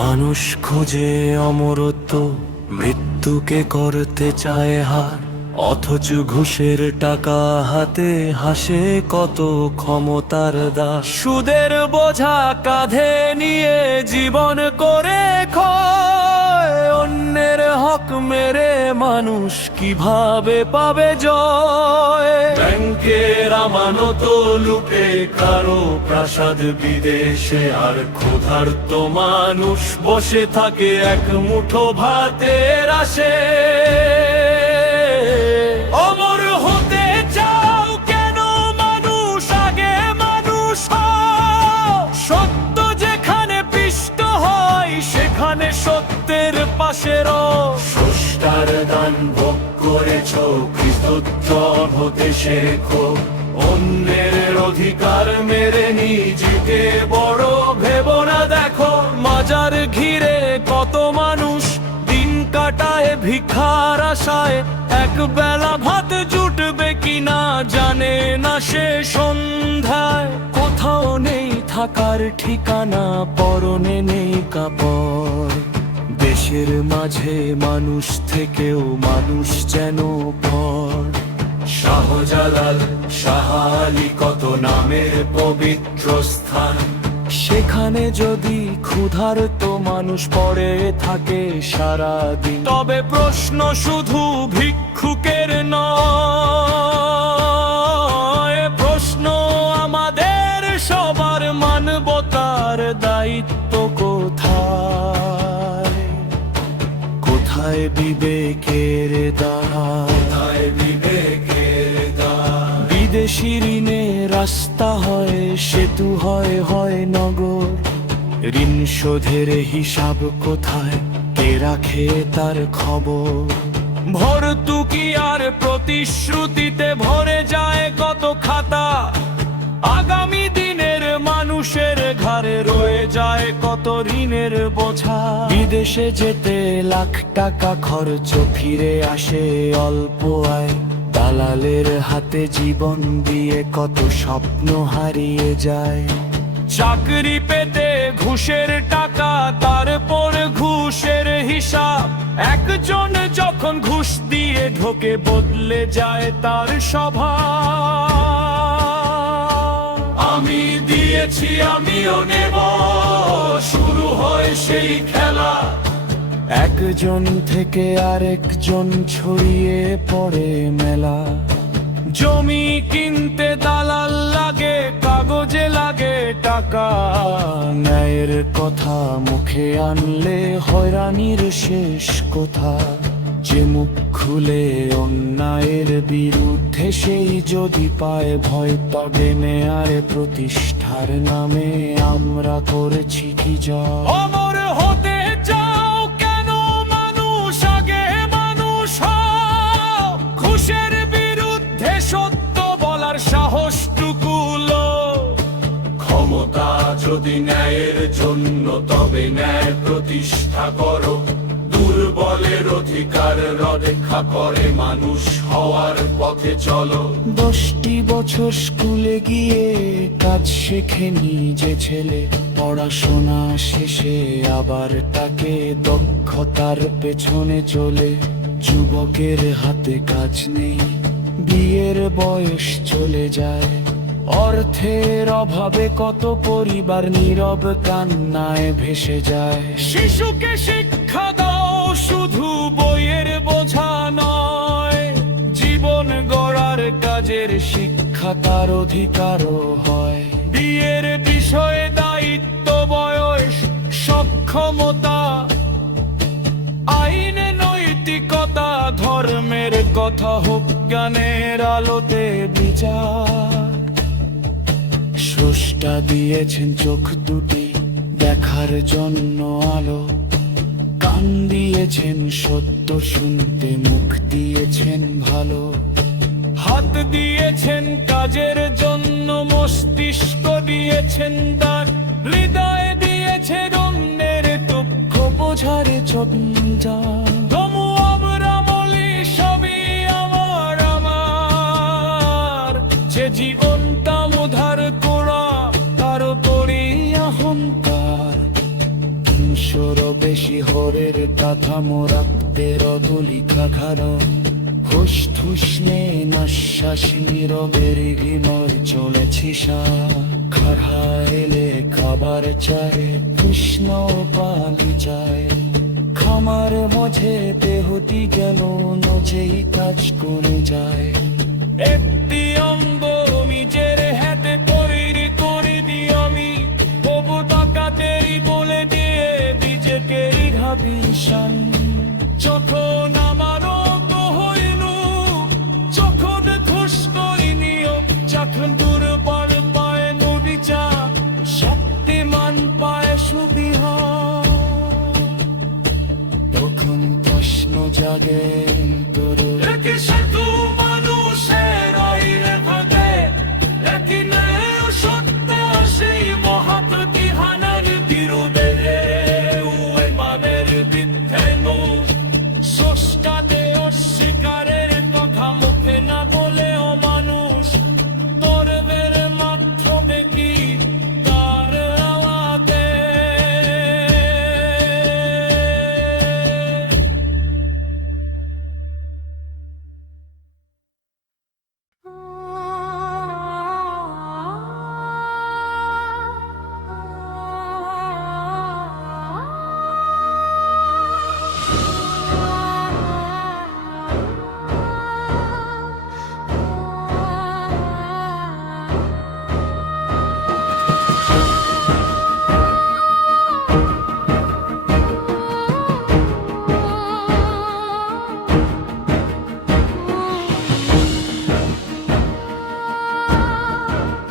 মানুষ খোঁজে অমরত্ব, মৃত্যুকে করতে চায় হার, অথচ ঘুষের টাকা হাতে হাসে কত ক্ষমতার দাস। সুদের বোঝা কাঁধে নিয়ে জীবন করে ক্ষয়, অন্যের হক মেরে মানুষ কিভাবে পাবে জয়? ব্যাংকের আমানত লুটে কারো প্রাসাদ বিদেশে, আর ক্ষুধার্ত মানুষ বসে থাকে এক মুঠো ভাতের আশে। অমর হতে চাও কেন মানুষ, আগে মানুষ হও। সত্য যেখানে পিষ্ট হয় সেখানে সত্যের পাশে রও। স্রষ্টার দান ভোগ করেছ, কৃতজ্ঞ হতে শেখো। অন্যের অধিকার মেরে নিজেকে বড় ভেবো না। দেখো মাজার ঘিরে কত মানুষ দিন কাটায় ভিক্ষার আশায়, এক বেলা ভাত জুটবে কিনা জানে না সে সন্ধ্যায়। কোথাও নেই থাকার ঠিকানা, পরনে নেই কাপড়। দেশের মাঝে মানুষ থেকেও মানুষ যেন পর। শাহজালাল, শাহ আলী কত নামের পবিত্র স্থান, সেখানে যদি ক্ষুধার্ত মানুষ পড়ে থাকে সারাদিন, তবে প্রশ্ন শুধু ভিক্ষুকের নয়, প্রশ্ন আমাদের সবার। মানবতার দায়িত্ব কোথায়? কোথায় বিবেকের দায়? বিদেশি ঋণে রাস্তা হয়, সেতু হয় হয় নগর। ঋণ শোধের হিসাব কোথায়? কে রাখে তার খবর? ভর্তুকি আর প্রতিশ্রুতিতে ভরে যায় কত খাতা, আগামী দিনের মানুষের ঘাড়ে রয়ে যায় কত ঋণের বোঝা। বিদেশে যেতে লাখ টাকা খরচ, ফিরে আসে অল্প আয়। দালালের হাতে জীবন দিয়ে কত স্বপ্ন হারিয়ে যায়। চাকরি পেতে ঘুষের টাকা, তারপর ঘুষের হিসাব। একজন যখন ঘুষ দিয়ে ঢোকে বদলে যায় তার স্বভাব। আমি দিয়েছি আমিও নেব, শুরু হয় সেই খেলা। একজন থেকে আরেকজন ছড়িয়ে পড়ে মেলা। জমি কিনতে দালাল লাগে, কাগজে লাগে টাকা। ন্যায়ের কথা মুখে আনলে হয়রানির শেষ কোথা? যে মুখ খুলে অন্যায়ের বিরুদ্ধে সেই যদি পায় ভয়, তবে ন্যায় প্রতিষ্ঠার নামে আমরা করেছি কি জয়? অমর হতে চাও কেন মানুষ, আগে মানুষ হও। ঘুষের বিরুদ্ধে সত্য বলার সাহসটুকু লো। ক্ষমতা যদি ন্যায়ের জন্য, তবে ন্যায় প্রতিষ্ঠা করো। দুর্বলের অধিকার রক্ষা করে মানুষ হওয়ার পথে চলো। 10টি বছর স্কুলে গিয়ে কাজ শেখেনি যে ছেলে, পড়াশোনা শেষে আবার তাকে দক্ষতার পেছনে চলে। যুবকের হাতে কাজ নেই, বিয়ের বয়স চলে যায়। অর্থের অভাবে কত পরিবার নীরব কান্নায় ভেসে যায়। শিশুকে শিক্ষা দাও, শুধু বইয়ের বোঝা নয়। জীবন গড়ার কাজের শিক্ষা তার অধিকারও হয়। বিয়ের বিষয়ে দায়িত্ব, বয়স, সক্ষমতা, আইনে নৈতিকতা, ধর্মের কথা হোক জ্ঞানের আলোতে বিচার। স্রষ্টা দিয়েছেন চোখ দুটি দেখার জন্য আলো, কান দিয়েছেন সত্য শুনতে, মুখ দিয়েছেন ভালো। হাত দিয়েছেন কাজের জন্য, মস্তিষ্ক দিয়েছেন দান, হৃদয় দিয়েছে অন্যের দুঃখ বোঝার চঞ্জা। তমু অবরামলি সবই আমার আমার, যে জীবনটা উধার করা তারও তরি অহংকার। 300'রও বেশি হরের কথা মোরাক্তের অদলিকা ঘাড়, হুশ ঠুস নে নশ্বাস নীরবের ঘিমর চলেছি খাড়া এলে খাবার চায়, কৃষ্ণ পালি যায়। খামার মঝে দেহটি গেল নজেই কাজ করে যায়। একটি অঙ্গ নিজের হাতে তৈরি করে দিই আমি, তবু টাকাতেই বলে দিয়ে নিজেকেই ভাবি শান। যখন আমারও তো হইল, যখন খুশ করিনিও, যখন দুর্বল পায় নদী চা, শক্তিমান পায় সুবিহা, তখন প্রশ্ন জাগে তোর সাধু মানুষের আইরে ভাগে, একই ন্যায় সত্য সেই মহাপ্রতিহানের বিরুদ্ধে ওই মানের বিদ্ধে নো স্রষ্টাতে অস্বীকারের কথা মুখে না বলেও মানুষ তরবের মাত্র দেখি তার আওয়াজে।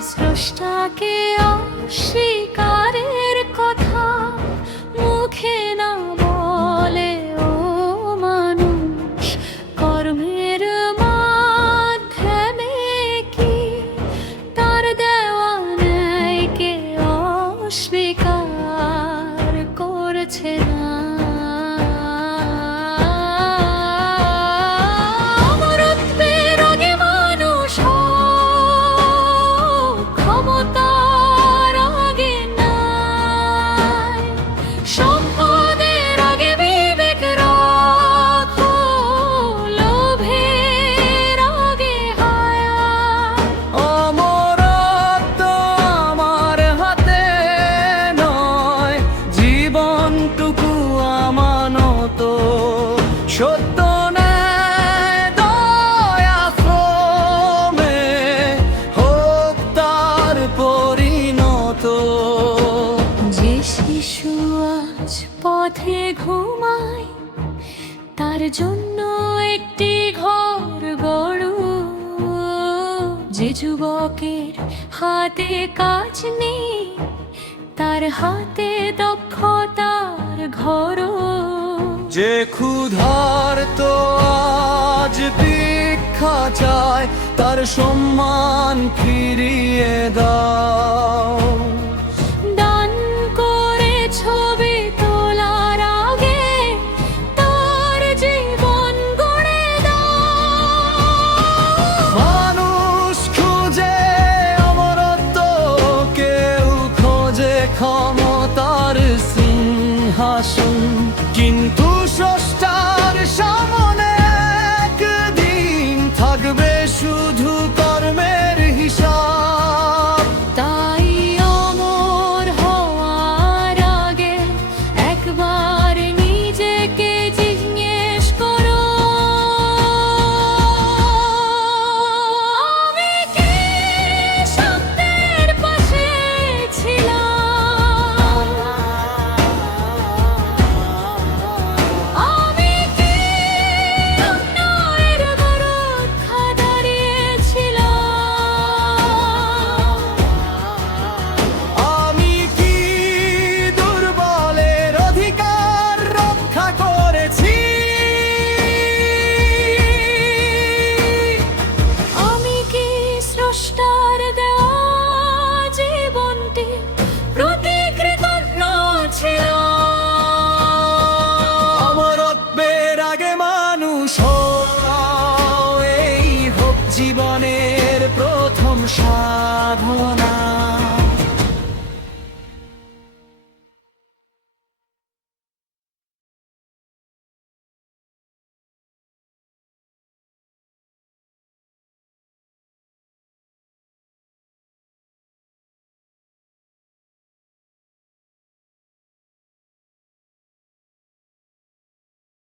স্রষ্টাকে অস্বীকারের কথা মুখে না বলে ও মানুষ, কর্মের মাধ্যমে কি তার দেওয়া ন্যায়কে অস্বীকার করছে না? সত্য ন্যায় দয়া শ্রমে হোক তার পরিণত। যে শিশু আজ পথে ঘুমায় তার জন্য একটি ঘর গড়ো, যে যুবকের হাতে কাজ নেই তার হাতে দক্ষতার ঘরো, যে ক্ষুধার্ত আজ ভিক্ষা চায় তার সম্মান ফিরিয়ে দাও। দান করে ছবি তোলার আগে তার জীবন গড়ে দাও। মানুষ খুঁজে অমরত্ব, কেউ খোঁজে ক্ষমা।